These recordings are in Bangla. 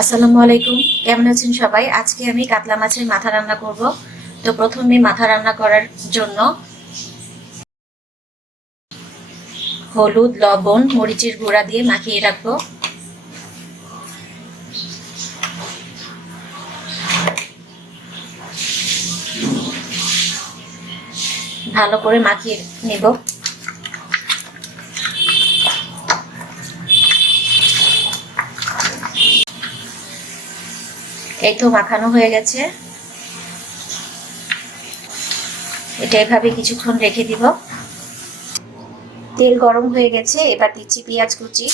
আসসালামু আলাইকুম। কেমন আছেন সবাই? আজকে আমি কাতলা মাছের মাথা রান্না করব। তো প্রথমে মাথা রান্না করার জন্য হলুদ, লবণ, মরিচের গুঁড়া দিয়ে মাখিয়ে রাখব। ভালো করে মাখিয়ে নেব। এই তো মাখানো হয়ে গেছে। এটা এভাবে কিছুক্ষণ রেখে দিব। তেল গরম হয়ে গেছে, এবার দিচ্ছি পেঁয়াজ কুচি।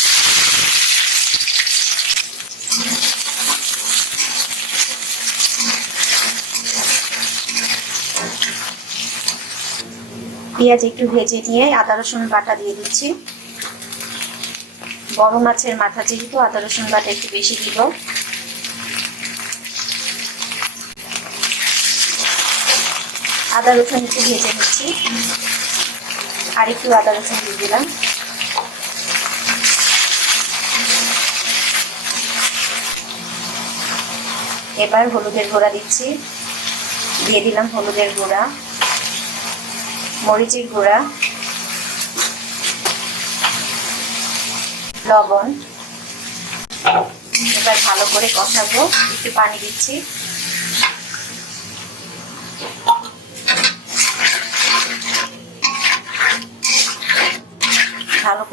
পেঁয়াজ একটু ভেজে নিয়ে আদা, রসুন বাটা দিয়ে দিচ্ছি। বড় মাছের মাথা যেহেতু আদা, রসুন বাটা একটু বেশি দিব। আদা রসুন একটু ভেজে নিচ্ছি। আর একটু আদা রসুন দিয়ে দিলাম। এবার হলুদের গুঁড়া দিচ্ছি। দিয়ে দিলাম হলুদের গুঁড়া, মরিচের গুঁড়া, লবণ। এবার ভালো করে কষাবো। একটু পানি দিচ্ছি।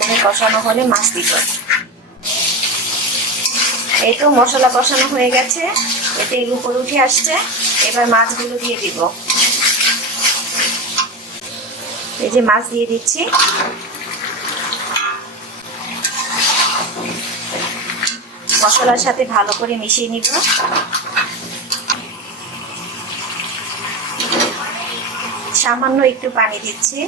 করে কষানো হলে মাছ দিব এই তো মশলা কষানো হয়ে গেছে এতে এর উপর উঠে আসছে, এবার মাছগুলো দিয়ে দিব। এই যে মাছ দিয়ে দিচ্ছি। মশলার সাথে ভালো করে মিশিয়ে নিব। সামান্য একটু পানি দিচ্ছি।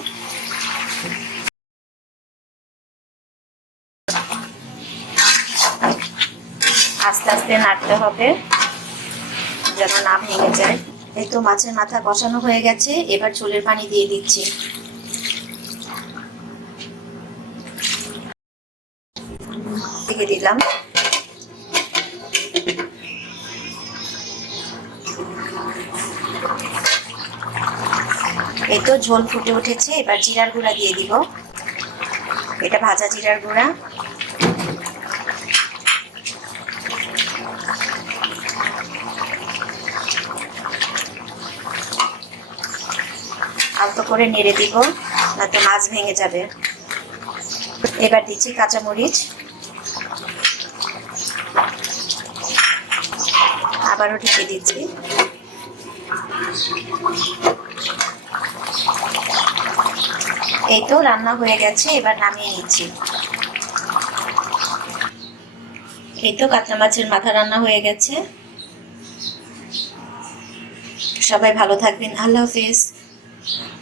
আস্তে আস্তে নাড়তে হবে, যেন না ভেঙে যায়। এই তো মাছের মাথা বসানো হয়ে গেছে, এবার চুলের পানি দিয়ে দিচ্ছি। দিয়ে দিলাম। এই তো ঝোল ফুটে উঠেছে, এবার জিরার গুঁড়া দিয়ে দিব। এটা ভাজা জিরার গুঁড়া। আলতো করে নেড়ে দিব নয়তো মাছ ভেঙে যাবে। এবার দিচ্ছি কাঁচামরিচ। আবারও ঢেকে দিচ্ছি। এই তো রান্না হয়ে গেছে, এবার নামিয়ে নিচ্ছি। এই তো কাতলা মাছের মাথা রান্না হয়ে গেছে। সবাই ভালো থাকবেন। আল্লাহ হাফিজ। Thank you.